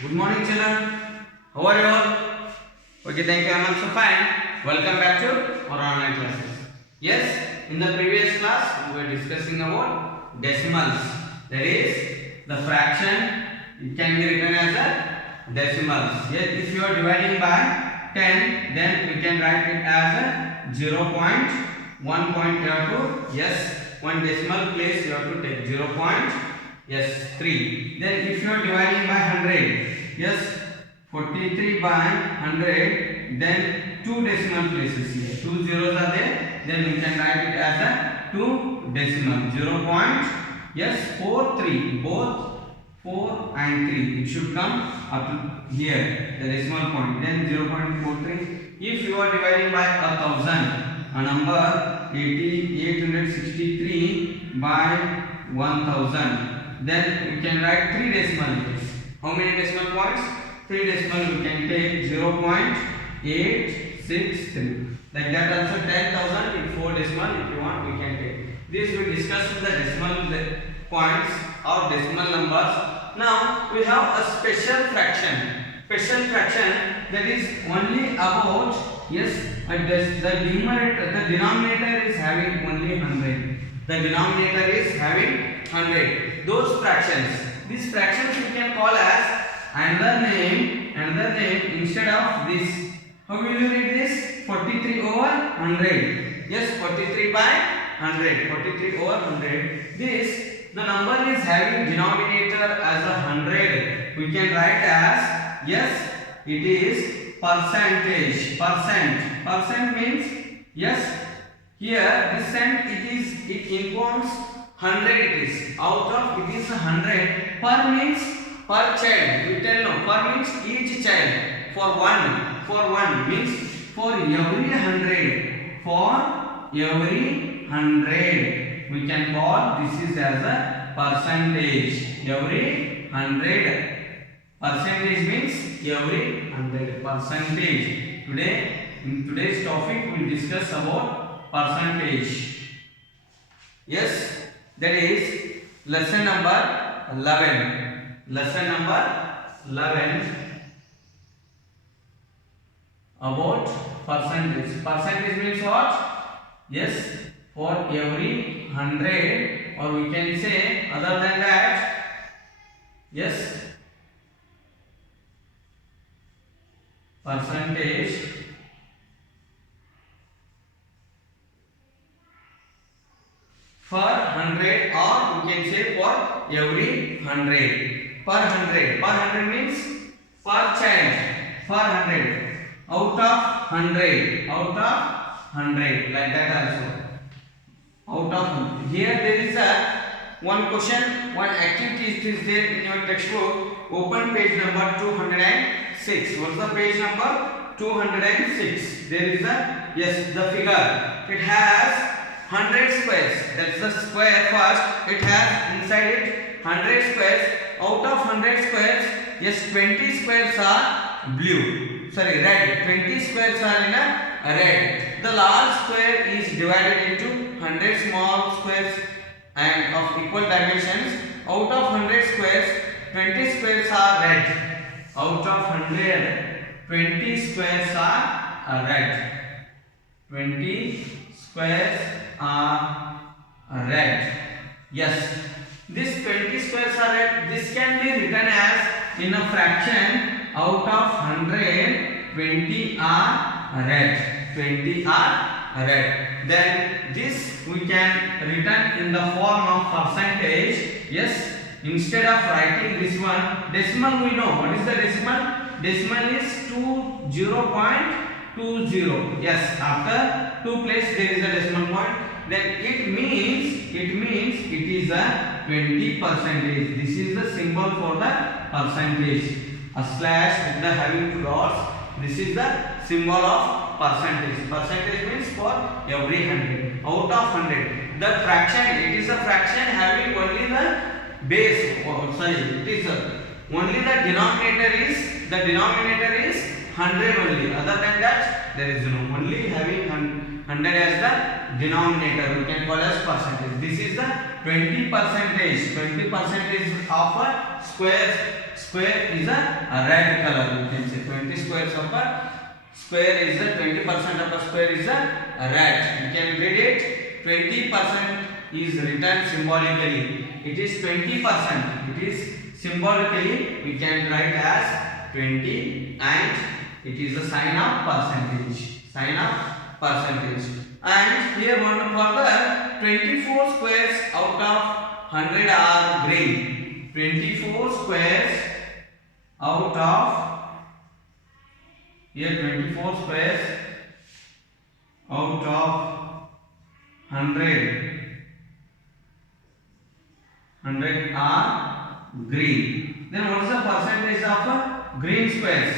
Good morning, children. How are you all? Okay, thank you. I am also fine. Welcome back to our online classes. Yes, in the previous class, we were discussing about decimals. That is, the fraction it can be written as a decimals. Yes, if you are dividing by 10, then we can write it as a 0.1 point. You have to, yes, one decimal place you have to take 0.3. Then if you are dividing by 100, yes, 43 by 100, then two decimal places here. Two zeros are there. Then we can write it as a two decimal 0.43. Both 4 and 3. It should come up to here, the decimal point. Then 0.43. If you are dividing by 1000, a number 863 by 1000, then we can write 3 decimal places. How many decimal points? 3 decimal we can take 0.863. Like that also 10,000 in 4 decimal if you want we can take. This we discussed the decimal points or decimal numbers. Now we have a special fraction. Special fraction that is only about, yes, the denominator is having only 100. The denominator is having 100. Those fractions, these fractions we can call as another name instead of this. How will you read this? 43 over 100. Yes, 43 by 100. 43 over 100. This, the number is having denominator as a 100. We can write as, yes, it is percentage. Percent means, yes, here this cent it informs 100 it is. Out of it is 100. Per means per child. We tell no. Per means each child. For one means for every 100. For every 100. We can call this is as a percentage. Every 100. Percentage means every 100. Percentage. Today, in today's topic, we will discuss about percentage. Yes, that is lesson number 11. Lesson number 11 about percentage. Percentage means what? Yes, for every 100, or we can say other than that, yes, percentage for 100, or we can say for every 100. Per 100 means per child. Per 100. Out of 100. Like that also. Out of 100. Here there is a one question, one activity is there in your textbook. Open page number 206. What's the page number? 206. There is a, yes, the figure. It has 100 squares. That's the square first. It has inside it 100 squares. Out of 100 squares, yes, 20 squares are blue. Sorry, red. 20 squares are in a red. The large square is divided into 100 small squares and of equal dimensions. Out of 100 squares, 20 squares are red. Out of 100, 20 squares are red. 20 squares are red. Yes, this 20 squares are red. This can be written as in a fraction. Out of 100, 20 are red. 20 are red. Then this we can written in the form of percentage. Yes, instead of writing this one, decimal we know. What is the decimal? Decimal is 0.20. Yes, after 2 place there is a decimal point. Then it means it is a 20%. This is the symbol for the percentage. A slash with the having 2 dots. This is the symbol of percentage. Percentage means for every 100. Out of 100. The fraction, it is a fraction having only the base. It is only the denominator is 100 only. Other than that, there is no. Only having 100 as the denominator we can call as percentage. This is the 20%. 20% of a square square is a red color. You can say 20 squares of a square is a 20% of a square is a red. You can read it. 20% is written symbolically. It is 20%. It is symbolically we can write as 20 and it is a sign of percentage. Sign of percentage. And here one further 24 squares out of 100 are green. 24 squares out of here 24 squares out of 100 are green. Then what is the percentage of green squares?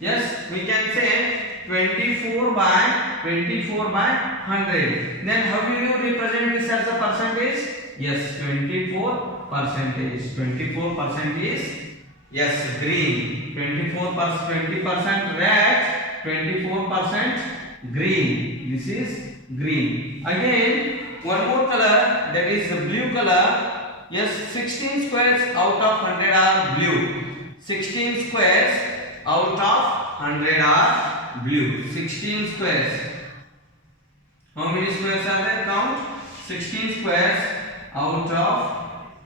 Yes, we can say 24 by 100. Then how will you represent this as a percentage? Yes, 24%. 24% is yes green. 20% red. 24% green. This is green. Again, one more color, that is the blue color. Yes, 16 squares out of 100 are blue. 16 squares out of 100 are blue. 16 squares. How many squares are there? Count. 16 squares out of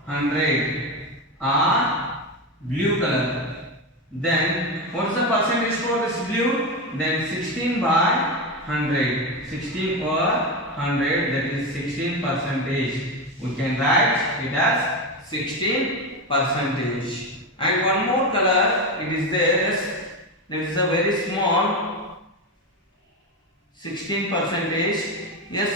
100 are blue color. Then what is the percentage for this blue? Then 16 by 100. 16 over 100, that is 16%. We can write it as 16%. And one more color, it is there. There is a very small 16%. Yes,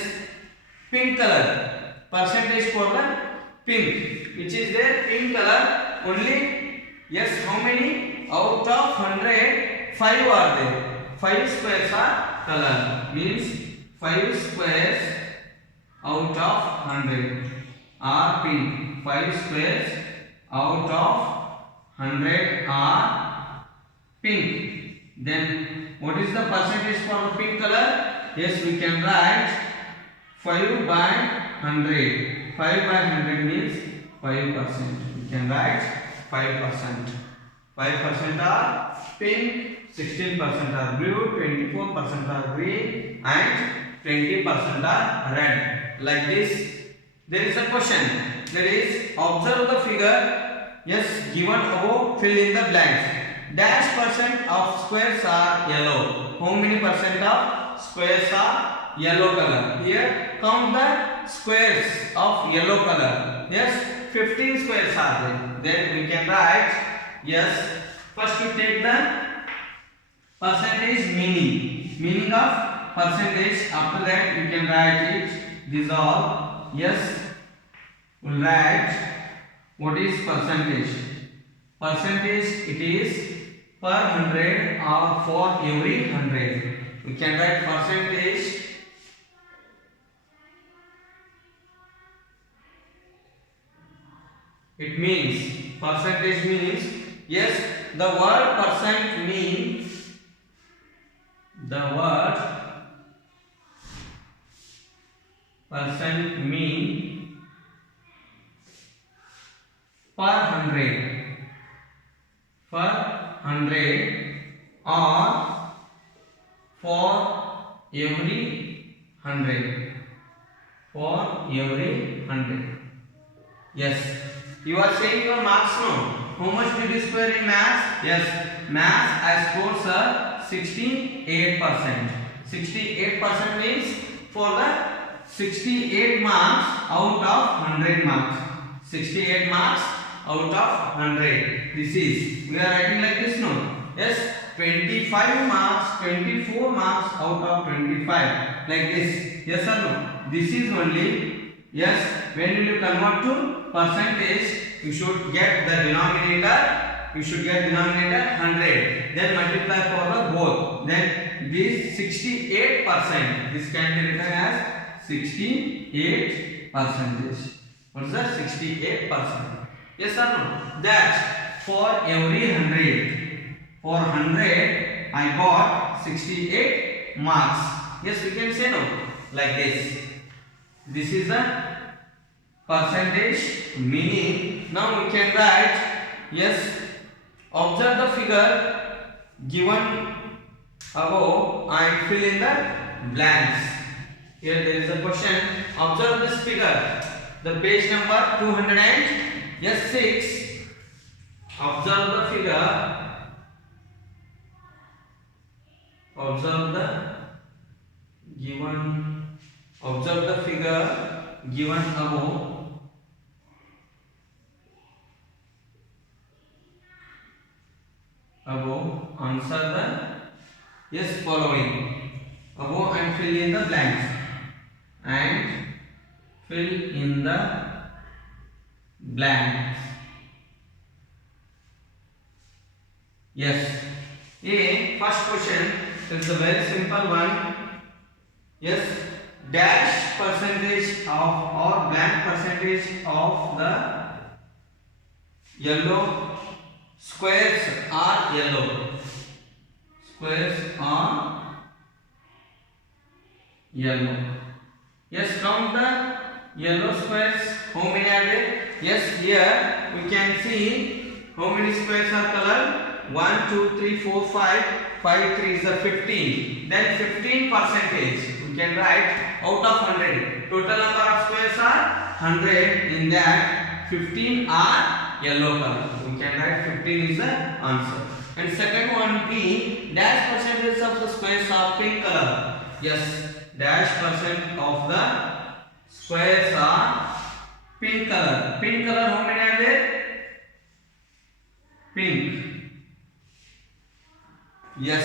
pink color. Percentage for the pink, which is there. Pink color only. Yes, how many? Out of 100, 5 are there. 5 squares are color. Means 5 squares out of 100 are pink. 5 squares out of 100 are pink. Then what is the percentage for the pink color? Yes, we can write 5 by 100. 5 by 100 means 5%. We can write 5%. 5% are pink, 16% are blue, 24% are green, and 20% are red. Like this. There is a question. That is, observe the figure. Yes, given above, fill in the blanks. Dash percent of squares are yellow. How many percent of squares are yellow color? Here, count the squares of yellow color. Yes, 15 squares are there. Then we can write, yes, first you take the percentage meaning of percentage. After that you can write it. These all. Yes, we'll write what is percentage. Percentage, it is per 100 or for every 100. We can write percentage it means, percentage means, yes, the word percent means, the word percent mean per 100 or for every 100. For every 100. Yes. You are saying your marks now. How much did you score in maths? Yes. Maths I scored 68%. 68% means for the 68 marks out of 100 marks. 68 marks out of 100. This is, we are writing like this now. Yes, 25 marks, 24 marks out of 25. Like this. Yes or no? This is only, yes, when will you convert to percentage, you should get the denominator. You should get denominator 100. Then multiply for the both. Then this 68%. This can be written as 68%. What is that? 68%. Yes or no? That for every 100. For 100, I got 68 marks. Yes, we can say no. Like this. This is the percentage meaning. Now we can write, yes, Observe the figure given above and fill in the blanks. Here there is a question. Observe this figure. The page number 206. Observe the figure. Observe the figure given above. Answer the yes following above and fill in the blanks. Yes. First question is a very simple one. Yes, dash percentage of or blank percentage of the yellow squares are yellow. Yes, count the yellow squares. How many are there? Yes, here we can see how many squares are colored. 1, 2, 3, 4, 5. 5, 3 is the 15. Then 15 percentage. We can write out of 100. Total number of squares are 100. In that 15 are yellow color. We can write 15 is the answer. And second one B, dash percentage of the squares are pink color. Yes, dash percent of the squares are pink color. Pink color, how many are there? Pink. Yes.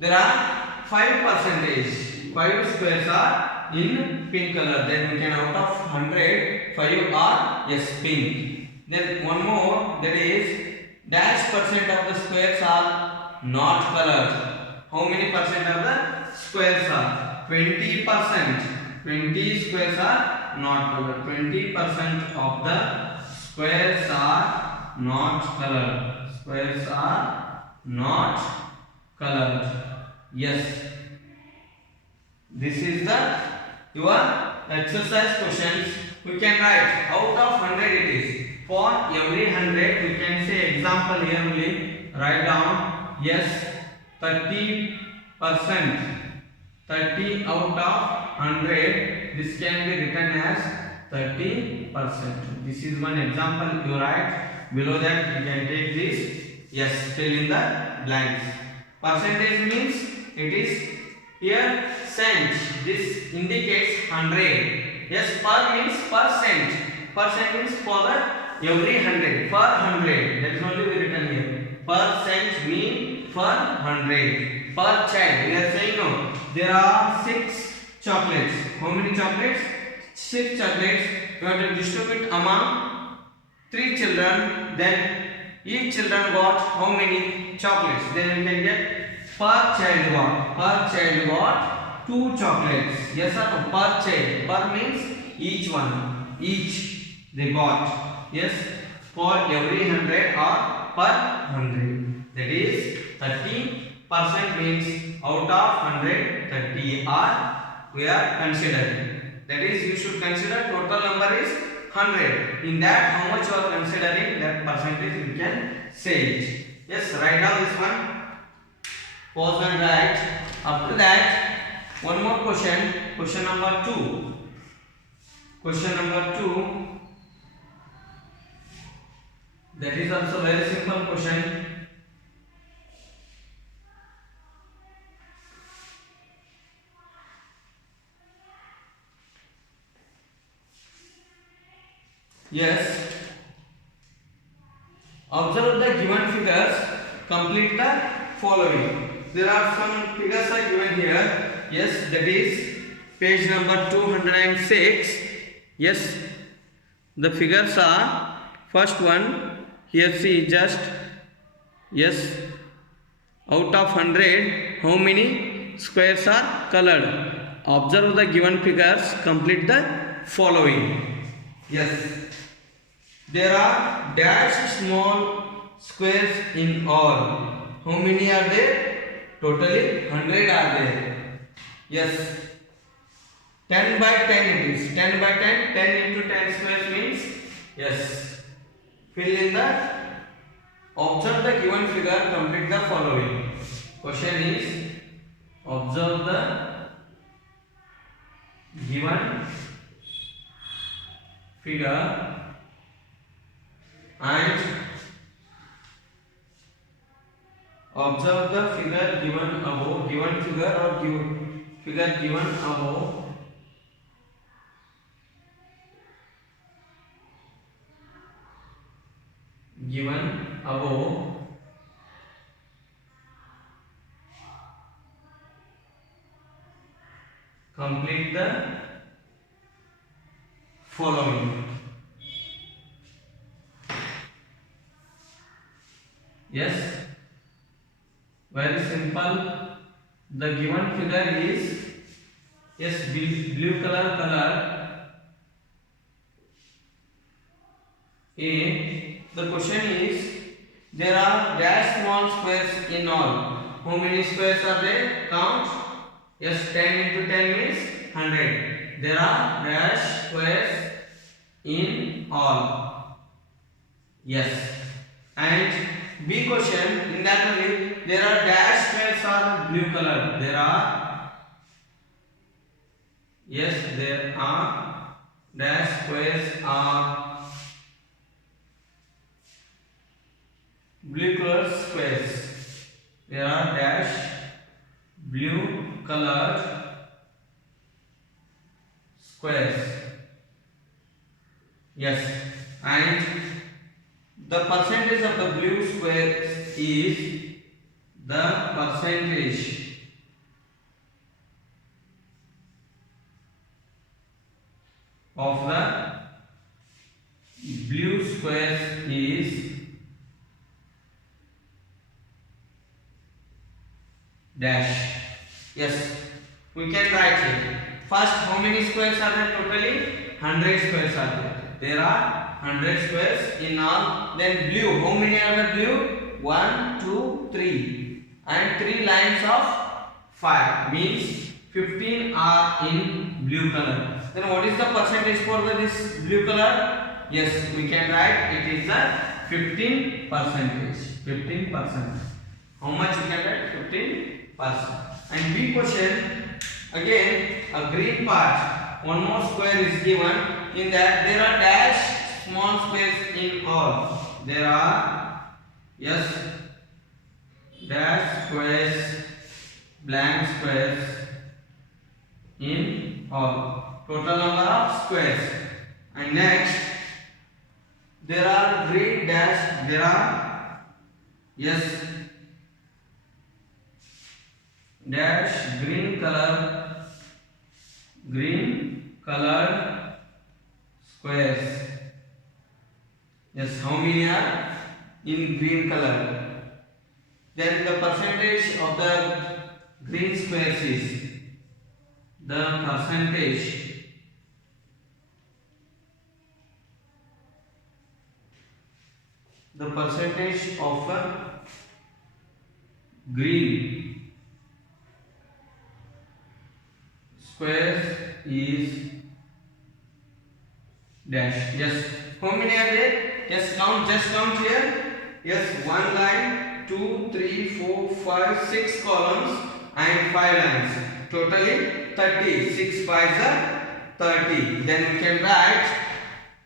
There are 5 percentage. 5 squares are in pink color. Then we can out of 100, 5 are yes pink. Then one more, that is dash percent of the squares are not colored. How many percent of the squares are? 20%. 20 squares are not colored. 20% of the squares are not colored. Squares are not colored. Yes. This is the your exercise questions. We can write out of 100 it is. For every 100 we can say example here only. Write down yes 30%. 30 out of 100. This can be written as 30%. This is one example you write. Below that you can take this. Yes, fill in the blanks. Percentage means it is here cent. This indicates 100. Yes, per means percent. Percent means for the every 100. Per 100. That is only written here. Percent mean per 100. Per child. We are saying no. There are 6 chocolates. How many chocolates? 6 chocolates. You have to distribute among 3 children. Then each children got how many chocolates? Then you can get per child got 2 chocolates. Yes or no? Per child. Per means each one. Each they got. Yes. For every 100 or per 100. That is 30% means out of 100 30 are we are considering. That is you should consider total number is 100. In that how much you are considering that percentage you can say it. Yes, write down this one. Pause and write. After that one more question. Question number 2. Question number 2. That is also very simple question. Yes. Observe the given figures. Complete the following. There are some figures are given here. Yes, that is page number 206. Yes, the figures are first one. Here see just yes out of 100 how many squares are colored. Observe the given figures. Complete the following. Yes. There are dash small squares in all. How many are there? Totally 100 are there. Yes. 10 by 10 it is. 10 by 10. 10 into 10 squares means yes Fill in the, observe the given figure, complete the following. Question is, observe the given figure and observe the figure given above, given figure or given figure given above, given above, complete the following. Yes, very simple. The given figure is, yes, blue color A. The question is, there are dash small squares in all. How many squares are there? Count. Yes, 10 into 10 means 100. There are dash squares in all. Yes. And B question, in that way, there are dash squares are blue color. There are, yes, there are dash squares are blue color squares. There are dash blue colored squares. Yes, and the percentage of the blue squares is the percentage of the blue squares is dash. Yes, we can write here. First, how many squares are there totally? 100 squares are there. There are 100 squares in all. Then blue, how many are the blue? 1, 2, 3. And 3 lines of 5 means 15 are in blue color. Then what is the percentage for this blue color? Yes, we can write it is the 15 percentage. 15%. How much we can write? 15%. And B question, again a green part, one more square is given. In that there are dash small squares in all. There are, yes, dash squares, blank squares in all. Total number of squares. And next, there are green dash, there are, yes, dash green colored squares. Yes, how many are in green color? Then the percentage of the green squares is, the percentage of green squares is dash. Yes, how many are there? Yes, count, just count here. Yes, one line, 2, 3, 4, 5, 6 columns and 5 lines. Totally 30. 6 5s are 30. Then we can write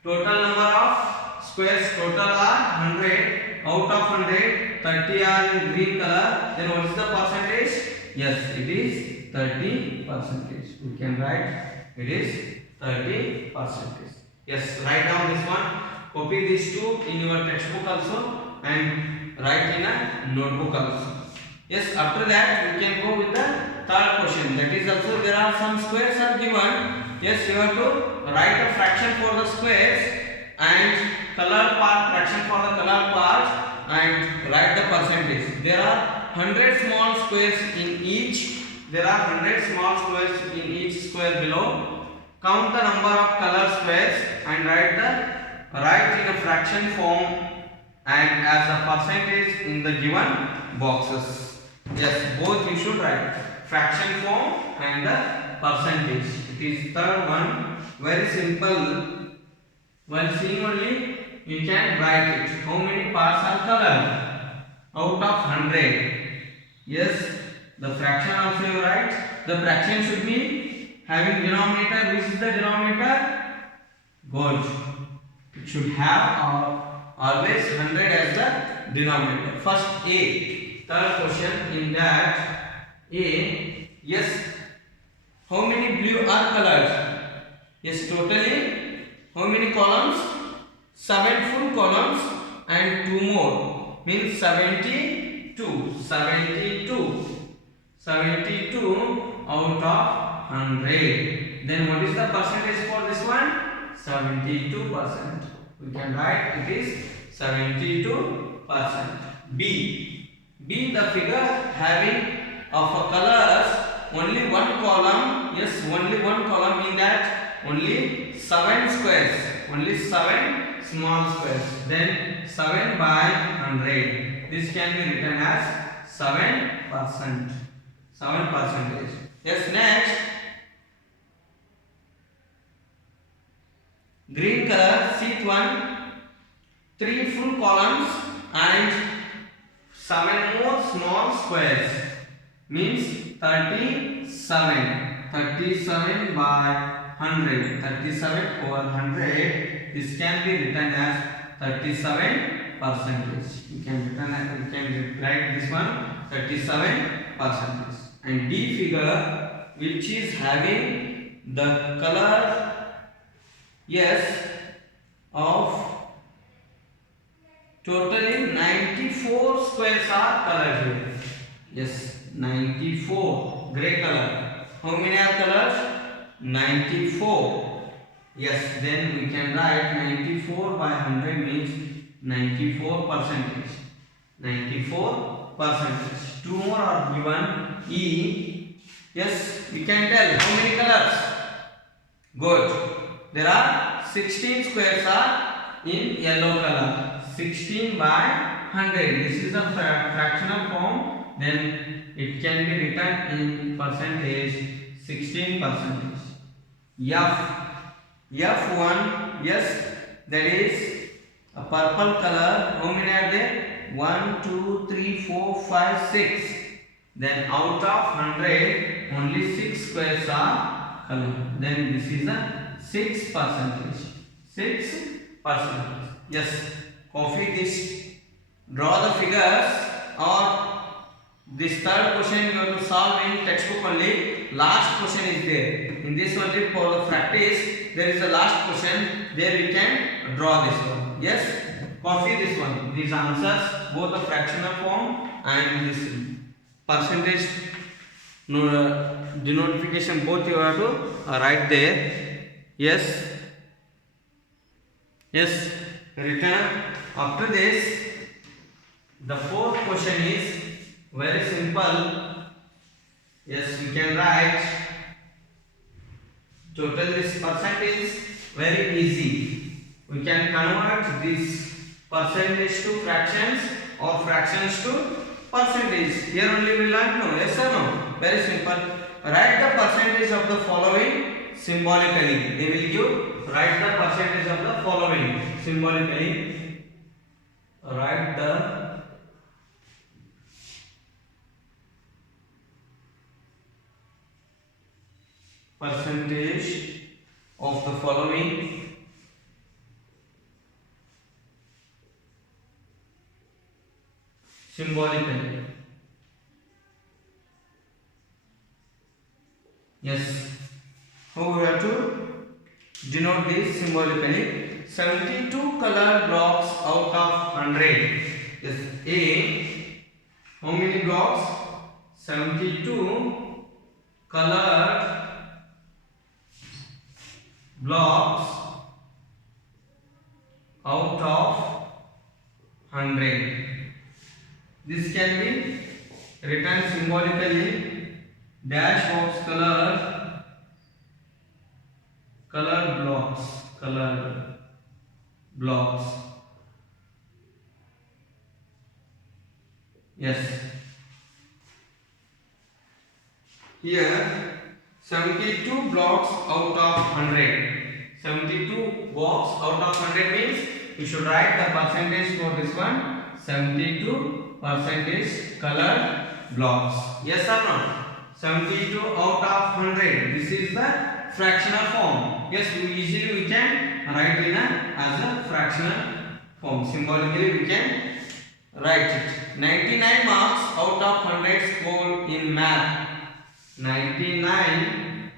total number of squares. Total are 100. Out of 100, 30 are in green color. Then what is the percentage? Yes, it is 30%. We can write it is 30%. Yes, write down this one. Copy these two in your textbook also and write in a notebook also. Yes, after that we can go with the third question. That is also, there are some squares are given. Yes, you have to write a fraction for the squares and color part, fraction for the color part, and write the percentage. There are 100 small squares in each. There are 100 small squares in each square below. Count the number of color squares and write in a fraction form and as a percentage in the given boxes. Yes, both you should write, fraction form and the percentage. It is third one, very simple. While seeing only you can write it. How many parts are colored out of 100? Yes, the fraction also you write. The fraction should be having denominator. Which is the denominator? Good. It should have always 100 as the denominator. First A, third question in that A. Yes, how many blue are colored? Yes, totally how many columns? 7 full columns and 2 more, means 72. 72 out of 100. Then what is the percentage for this one? 72%. We can write it is 72%. B, the figure having of a colors only one column. Yes, only one column, in that only 7 squares, only 7 small squares. Then 7 by 100. This can be written as 7%. 7%. Yes, next. Green color, sheet 1, 3 full columns and 7 more small squares, means 37. 37 by 100. 37 over 100. This can be written as 37%. You can write this one 37%. And D figure, which is having the color, yes, of totally 94 squares are colored here. Yes, 94. Gray color. How many are colored? 94. Yes, then we can write 94 by 100 means 94%. 94%. 2 more are given. E. Yes, we can tell how many colors. Good. There are 16 squares are in yellow color. 16 by 100. This is a fractional form. Then it can be written in percentage. 16%. F1. Yes, that is a purple color. How many are there? 1, 2, 3, 4, 5, 6. Then out of 100, only 6 squares are colored. Then this is a 6%. 6%. Yes. Copy this. Draw the figures, or this third question you have to solve in textbook only. Last question is there. In this only for the practice, there is a last question. There you can draw this one. Yes. Copy this one. These answers, both the fractional form and this percentage denotification, both you have to write there. Yes. Yes. Written. After this, the fourth question is very simple. Yes, we can write total this percentage, very easy. We can convert this percentage to fractions or fractions to percentage. Here only we learn, no? Yes or no? Very simple. Write the percentage of the following symbolically. They will give, write the percentage of the following symbolically. Write the percentage of the following symbolically. Yes. How we have to denote this symbolically? 72 colored blocks out of 100. Yes. A. How many blocks? 72 colored blocks out of 100. This can be written symbolically. Dash box colored blocks. Yes. Here 72 blocks out of 100. 72 blocks out of 100 means you should write the percentage for this one. 72 percentage colored blocks. Yes or no? 72 out of 100. This is the fractional form. Yes, we can write in as a fractional form. Symbolically we can write it. 99 marks out of 100 scored in math. 99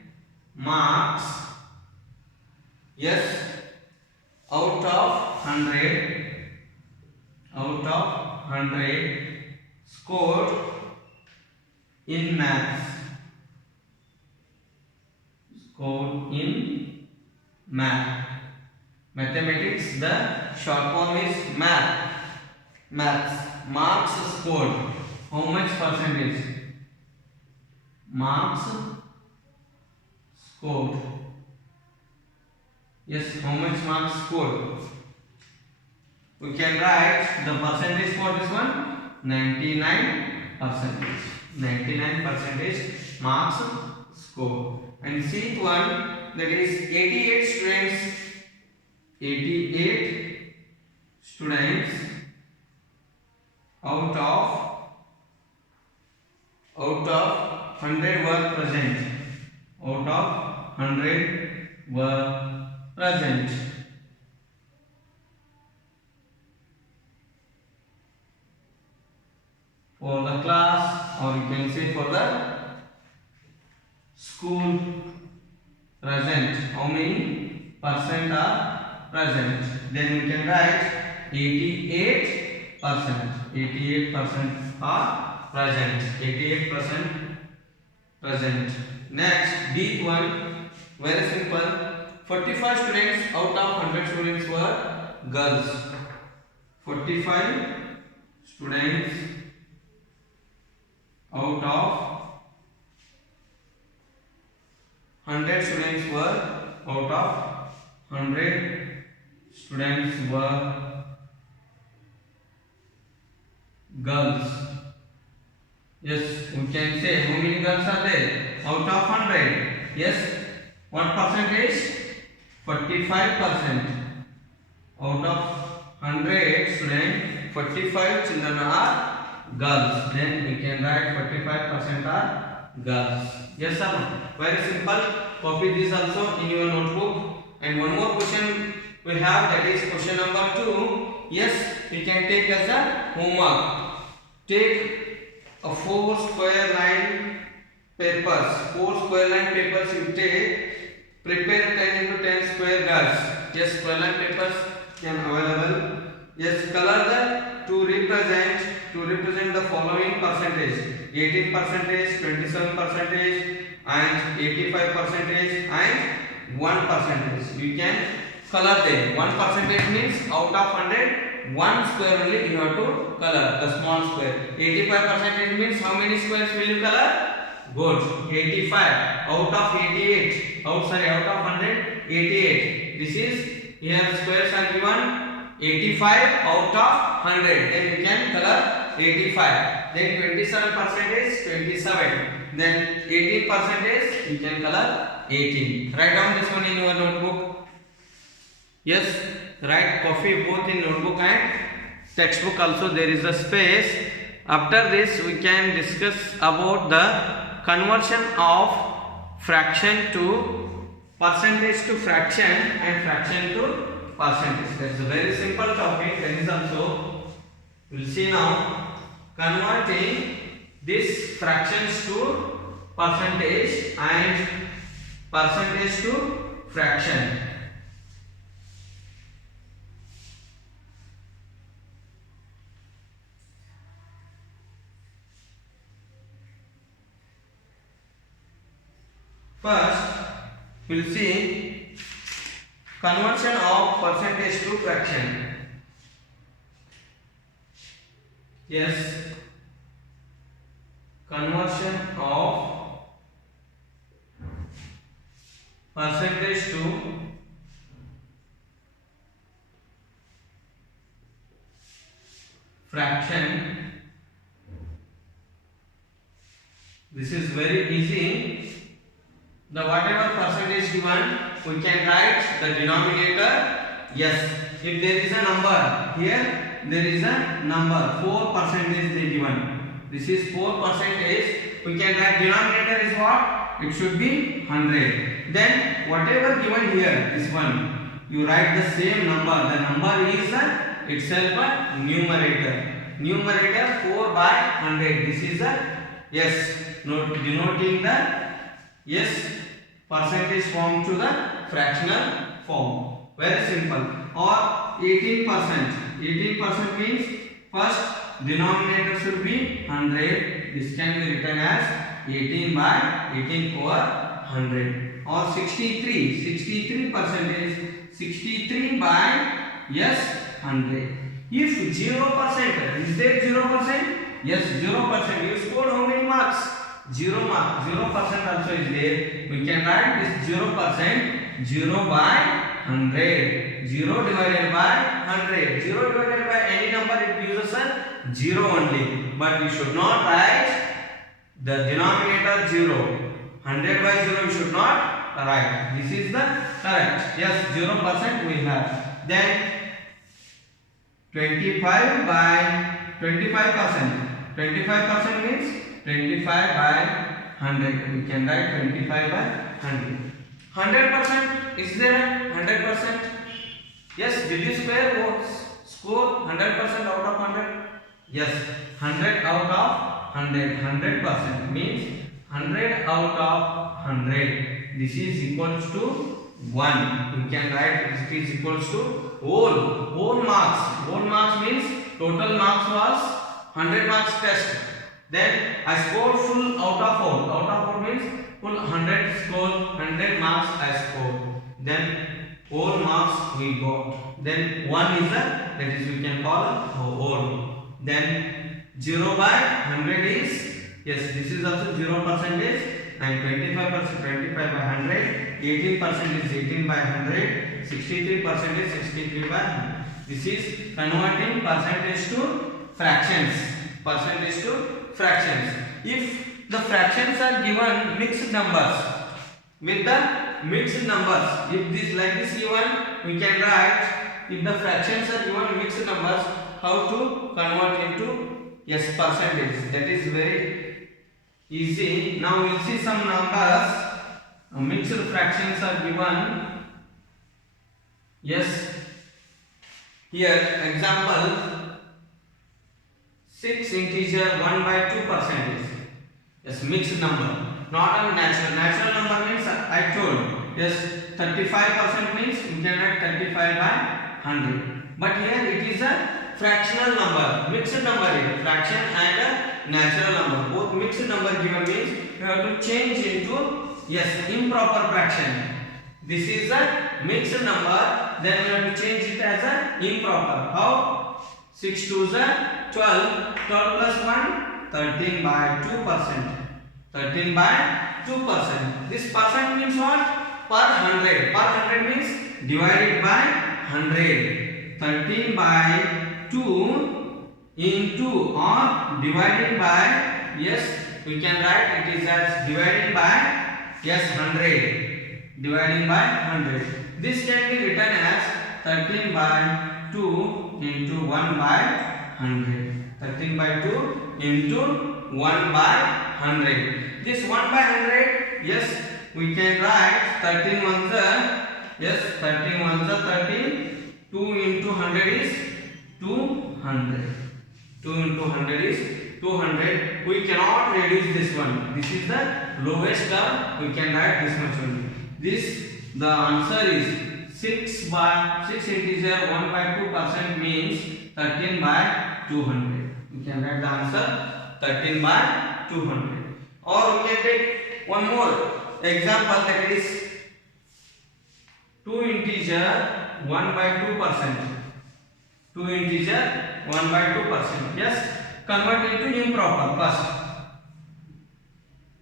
marks. Yes, out of 100. Out of 100 scored in maths. Scored in math. Mathematics, the short form is math. Maths. Marks scored. How much percentage? Marks scored. Yes, how much marks scored? We can write the percentage for this one. 99%. 99% marks scored. And see one, that is 88 students. 88 students out of 100 were present. Out of 100 were present. For the class, or you can say for the school, present. How many percent are present? Then we can write 88%. 88% are present. 88% present. Next, D one, very simple. 45 students out of 100 students were girls. 45 students out of 100 students were out of 100 students were girls. Yes, we can say how many girls are there out of 100. Yes, what percentage? 45%. Out of 100 students, 45 children are girls. Then we can write 45% are girls. Yes or no? Very simple. Copy this also in your notebook. And one more question we have, that is question number 2. Yes, you can take as a homework. Take a 4 square line papers. 4 square line papers you take. Prepare 10 into 10 square guards. Yes, square line papers can available. Yes, color the to represent the following percentage: 18%, 27%, and 85%, and 1%. You can color them. 1% means out of 100, 1 square only you have to color the small square. 85% means how many squares will you color? Good. 85 out of 88. Out of 100, 88. This is here squares are given. 85 out of 100. Then you can color 85. Then 27% is 27. Then 18% you can color 18. Write down this one in your notebook. Yes, write copy both in notebook and textbook also. There is a space. After this we can discuss about the conversion of fraction to percentage to fraction and fraction to percentage. That's a very simple topic. That is also we'll see now converting these fractions to percentage and percentage to fraction. First, we'll see conversion of percentage to fraction. Yes, conversion of percentage to fraction. This is very easy. The whatever percentage given, we can write the denominator. Yes, if there is a number here, there is a number 4% is they given. This is 4%. We can write denominator is what? It should be 100. Then whatever given here, this one, you write the same number. The number is itself a numerator. Numerator 4 by 100. This is a yes, denoting the yes percentage form to the fractional form. Very simple. Or 18%. 18% means first denominator should be 100. This can be written as 18 by 18 over 100. Or 63. 63% is 63 by yes 100. If 0%, is there 0%? Yes, 0%. You scored how many marks? 0 mark. 0% also is there. We can write this 0%. 0 by 100. 0 divided by 100. 0 divided by any number, it uses a 0 only. But you should not write the denominator 0. 100 by 0 you should not write. This is the correct. Yes, 0% we have. Then 25 by 25%. 25% means 25 by 100. We can write 25 by 100. 100% is there 100%? Yes, did you score 100% out of 100? Yes, 100 out of 100. 100% means 100 out of 100. This is equals to 1. We can write this is equals to whole marks. Whole marks means total marks was 100 marks test. Then I scored full out of whole. Out of whole means full 100 score, 100 marks I scored. Then whole marks we got. Then 1 is that is we can call a whole. Then 0 by 100 is yes, this is also 0% and 25% 25 by 100. 18% is 18 by 100. 63% is 63 by 100. This is converting percentage to fractions. Percentage to fractions. If the fractions are given mixed numbers, with the mixed numbers, if this like this given, we can write if the fractions are given mixed numbers, how to convert into yes percentage. That is very easy. Now we will see some numbers. Mixed fractions are given. Yes. Here example 6 integer 1 by 2%. Yes, mixed number. Not a natural. Natural number means I told. Yes, 35% means we can write 35 by 100. But here it is a fractional number. Mixed number is fraction and a natural number. Both mixed number given means you have to change into yes improper fraction. This is a mixed number. Then we have to change it as a improper. How? 6 to the 12. 12 plus 1. 13 by 2%. 13 by 2%. This percent means what? Per 100. Per 100 means divided by 100. 13 by 2 into or divided by yes we can write it is as dividing by yes 100. Dividing by 100. This can be written as 13 by 2 into 1 by 100. 13 by 2 into 1 by 100. This 1 by 100, yes, we can write 13 ones are, yes, 13 ones are 13. 2 into 100 is 200. 2 into 100 is 200. We cannot reduce this one. This is the lowest term. We can write this much only. This, the answer is 6 integer 1 by 2% means 13 by 200. We can write the answer 13 by 200. Or we can take one more example, that is 2 integer 1 by 2%. 2 integer 1 by 2%. Yes, convert into improper first.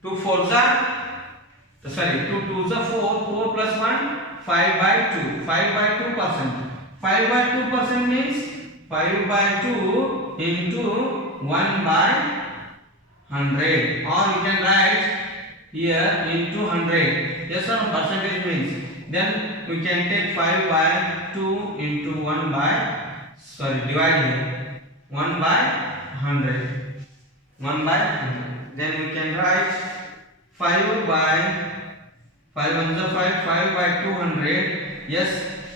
2 4s are 2 2s are 4. 4 plus 1 5 by 2. 5 by 2%. 5 by 2% means 5 by 2 into 1 by 100. Or you can write here into 100. Yes or no? Percentage means. Then we can take 5 by 2 into 1 by, sorry, divide here, 1 by 100, 1 by 100. Then we can write 5 by 5 ones are 5, 5 by 200. Yes,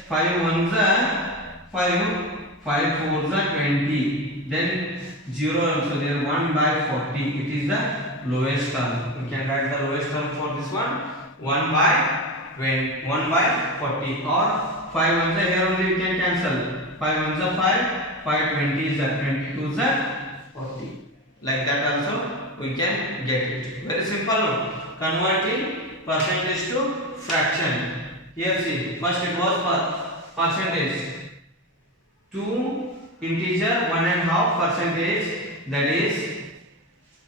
5 ones are 5, 5 fours are 20. Then 0 also there, 1 by 40. It is the lowest term. We can write the lowest term for this one, 1 by 20, 1 by 40. Or 5 ones are here only we can cancel. 5 ones are 5, 5 20 is 22 is 40. Like that also we can get it. Very simple. Converting percentage to fraction. Here see, first it was percentage. 2 integer 1.5 percentage, that is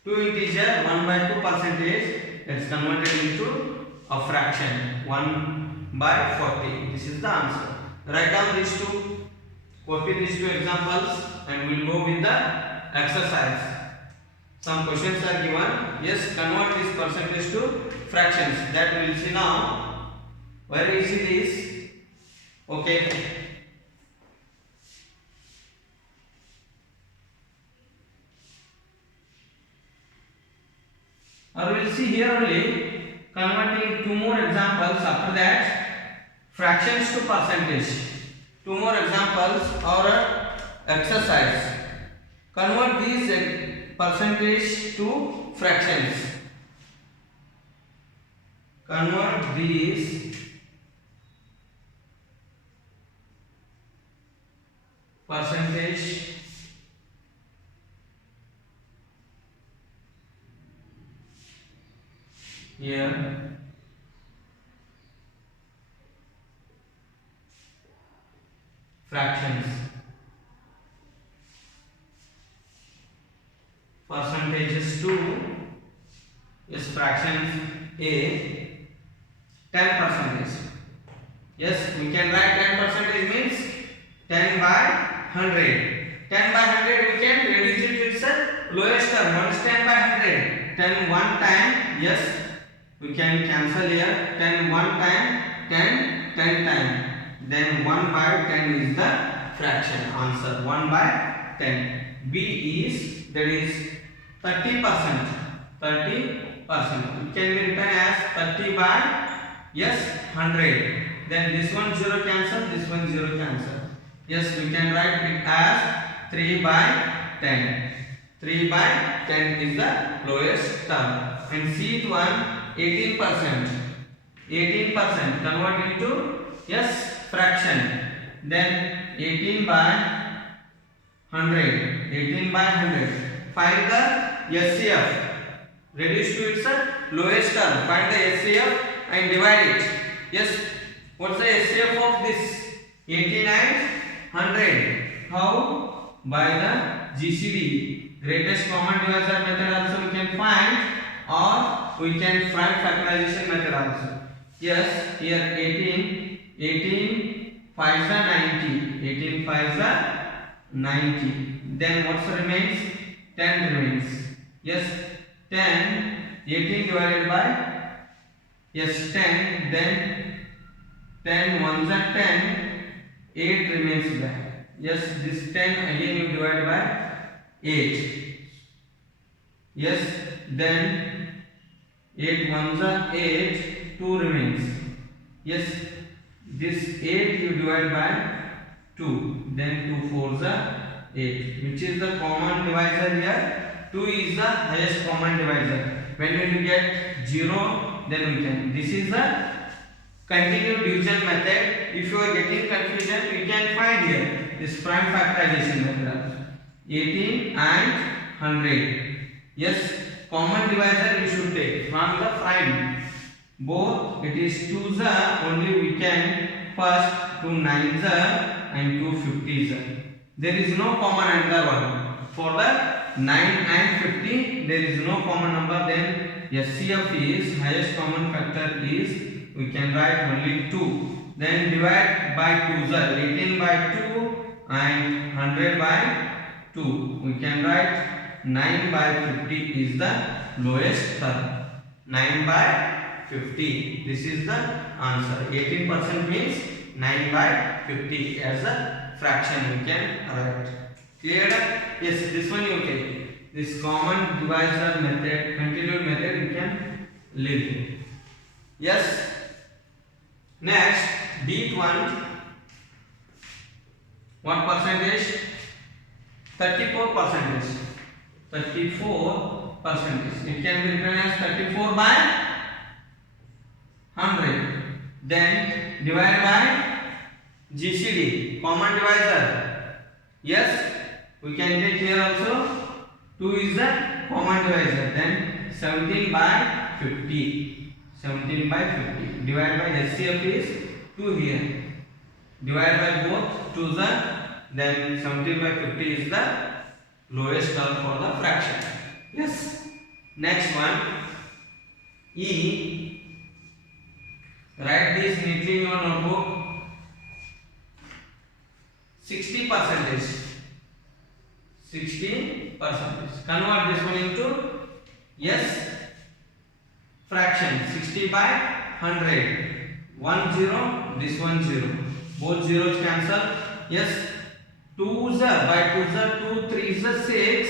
2 integer 1 by 2 percentage, that's converted into a fraction 1 by 40. This is the answer. Write down these two, copy these two examples, and we'll go with the exercise. Some questions are given. Yes, convert this percentage to fractions. That we will see now. Very easy it is. Okay. Or we will see here only converting two more examples. After that, fractions to percentage. Two more examples or exercise. Convert these percentage to fractions. Convert these percentage here fractions. Percentages to, yes, fractions A, 10 percentage. Yes, we can write 10 percentage means 10 by 100. 10 by 100 we can reduce it to its lowest term. What is 10 by 100? 10 one time, yes, we can cancel here. 10 one time, 10 10 time. Then 1 by 10 is the fraction. Answer 1 by 10. B is, that is 30%. 30%. It can be written as 30 by, yes, 100. Then this one 0 cancel, this one 0 cancel. Yes, we can write it as 3 by 10. 3 by 10 is the lowest term. And C one 18%. 18% convert into, yes, fraction. Then 18 by 100. 18 by 100. Find the SCF. Reduce to its lowest term. Find the SCF and divide it. Yes. What's the SCF of this? 18 and 100. How? By the GCD. Greatest common divisor method also we can find, or we can find factorization method also. Yes. Here 18 5s are 90. 18 5s are 90. Then what remains? 10 remains. Yes. 10, 18 divided by, yes, 10, then 10 ones are 10, 8 remains back. Yes, this 10 again you divide by 8. Yes, then 8 ones are 8, 2 remains. Yes, this 8 you divide by 2, then 2 fours are 8. Which is the common divisor here? 2 is the highest common divisor. When you get 0, then we can. This is the continued division method. If you are getting confusion, you can find here this prime factorization method. 18 and 100. Yes, common divisor you should take from the prime. Both it is 2s only we can first 2 9s and 2 50s. There is no common another one. For the 9 and 50 there is no common number, then SCF is highest common factor is, we can write only 2. Then divide by 2s are 18 by 2 and 100 by 2. We can write 9 by 50 is the lowest term. 9 by 50. This is the answer. 18% means 9 by 50 as a fraction we can write. Clear? Yes, this one you take. This common divisor method, continued method you can leave. Yes. Next, beat one. What percentage? 34%. 34%. It can be written as 34 by 100. Then divide by GCD, common divisor. Yes, we can take here also. 2 is the common divisor. Then 17 by 50. 17 by 50. Divide by HCF is 2 here. Divide by both 2 the, then 17 by 50 is the lowest term for the fraction. Yes. Next one, E. Write this neatly in your notebook. 60%. 60%. Convert this one into, yes, fraction. 60 by 100. 1 0, this 1 0. Both zeros cancel. Yes. 2 by 2 3 6.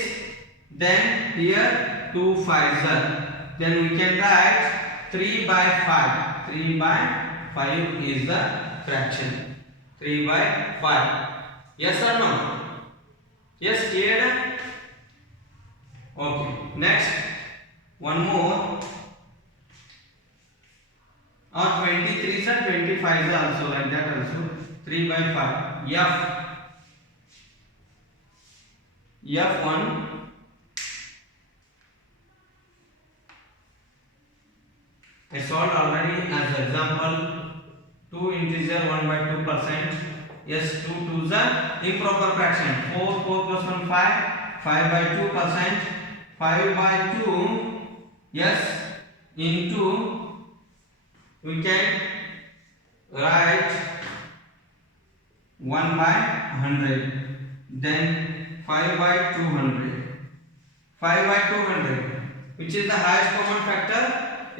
Then here 2 5. Then we can write 3 by 5. 3 by 5 is the fraction. 3 by 5. Yes or no? Yes, clear? Okay. Next, one more. Or 23 are 25 also, like that also. 3 by 5. F1. I solved already as example. 2 integer 1 by 2%. Yes, 2 2s are improper fraction. 4 plus 1 5. 5 by 2%. 5 by 2. Yes, into, we can write 1 by 100. Then 5 by 200. 5 by 200. Which is the highest common factor?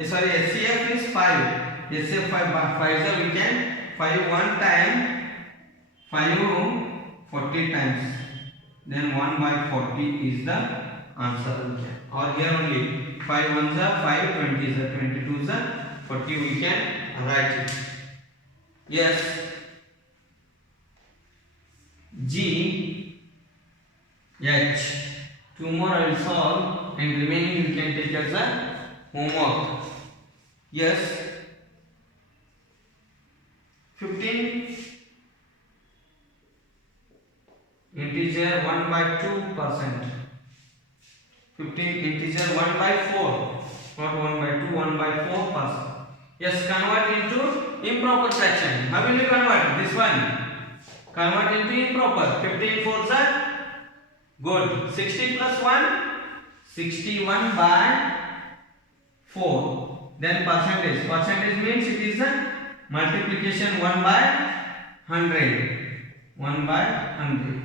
Sorry, HCF is 5. HCF 5 by 5, so we can 5 one time, 5 40 times. Then 1 by 40 is the answer. Or here only 5 1s are 5, 20s are 22s are 40. We can write it. Yes. G, H. 2 more I will solve, and remaining you can take as a homework. Yes. 15 integer 1 by 2%. 15 integer 1 by 4. Not 1 by 2, 1 by 4%. Yes, convert into improper fraction. How will you convert this one? Convert into improper. 15 4s are good. 60 plus 1, 61 by 4. Then percentage. Percentage means it is a multiplication 1 by 100. 1 by 100.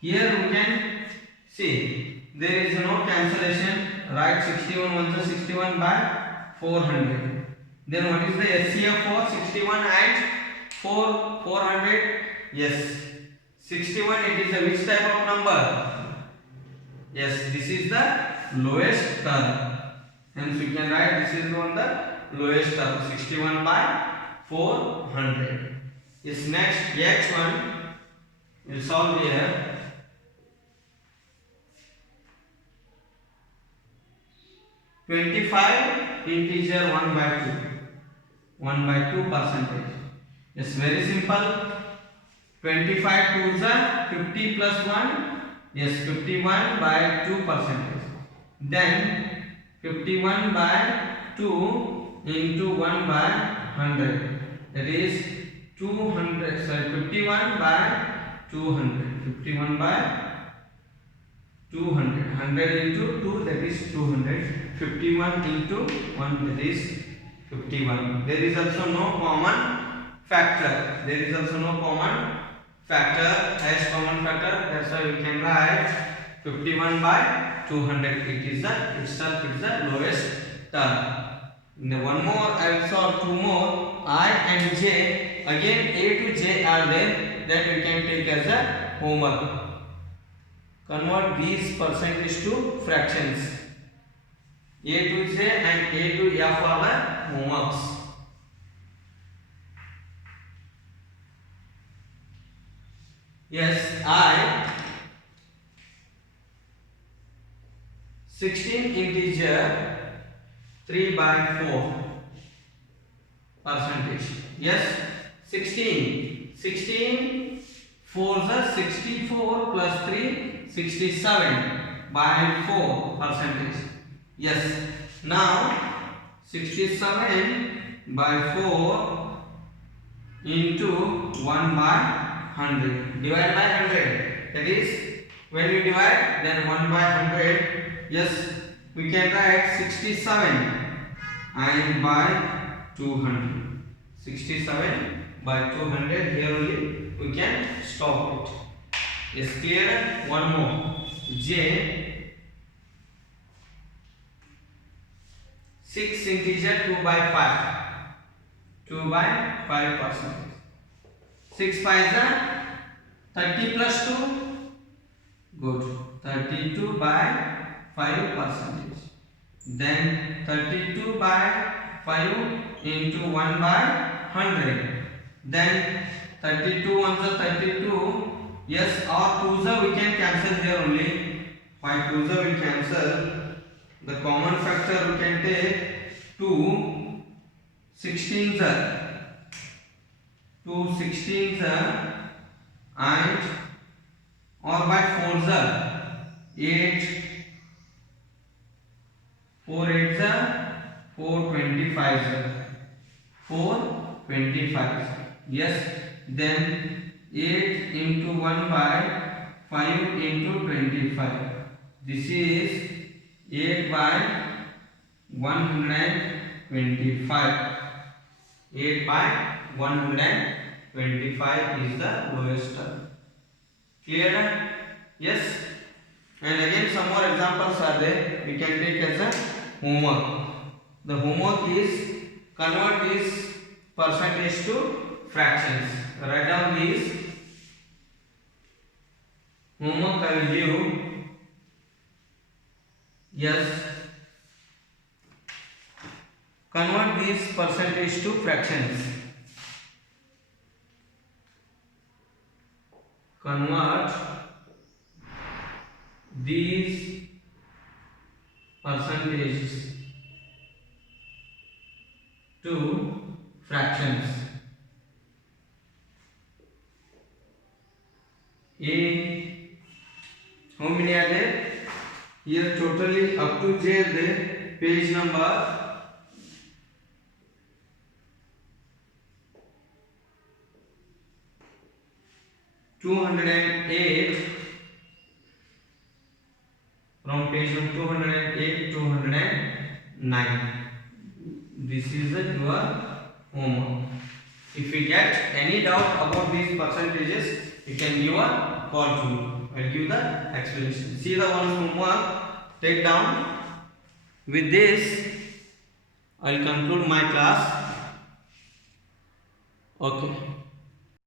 Here we can see there is no cancellation. Write 61 1 is 61 by 400. Then what is the HCF for 61 and 400? Yes. 61, it is a which type of number? Yes, this is the lowest term. Hence we can write this is on the lowest term. 61 by 400. Yes, next H1 we will solve here. 25 integer 1 by 2. 1 by 2%. Yes, very simple. 25 2s are 50 plus 1. Yes, 51 by 2%. Then 51 by 2 into 1 by 100. That is 200. Sorry, 51 by 200. 51 by 200. 100 into 2, that is 200. 51 into 1, that is 51. There is also no common factor. There is also no common factor. Highest common factor. That's why we can write 51 by 200. It is the itself is the lowest term. one more, I saw two more, I and J. Again A to J are there, that we can take as a homework. Convert these percentage to fractions. A to J and A to F are the homeworks. Yes, I 16 integer 3 by 4 percentage. Yes, 16 4 is 64 plus 3 67 by 4 percentage. Yes, now 67 by 4 into 1 by 100 divided by 100. That is, when we divide, then 1 by 100. Yes, we can write 67 and by 200. 67 by 200. Here only we can stop it. Is clear? One more. J 6 integer 2 by 5. 2 by 5%. 6 5 is 30 plus 2. Good. 32 by 5%. Then 32 by 5 into 1 by 100. Then 32 ones are 32. Yes, or 2s we can cancel here only. By 2s we cancel. The common factor we can take 2 16s are 2 16s are, and or by 4s are 8 4 8s are 425s are 425s. Yes, then 8 into 1 by 5 into 25. This is 8 by 125. 8 by 125 is the lowest term. Clear? Yes. And again some more examples are there. We can take as a homework. The homework is convert this percentage to fractions. Write down these. Homework I will give. Yes. Convert these percentage to fractions. Convert these percentages to fractions. A, how many are there? Here totally up to J are there. Page number 208. From page number 208 to 209. This is your homework. If you get any doubt about these percentages, you can give a call to me. I will give the explanation. See the one homework. Take down. With this, I will conclude my class. Okay.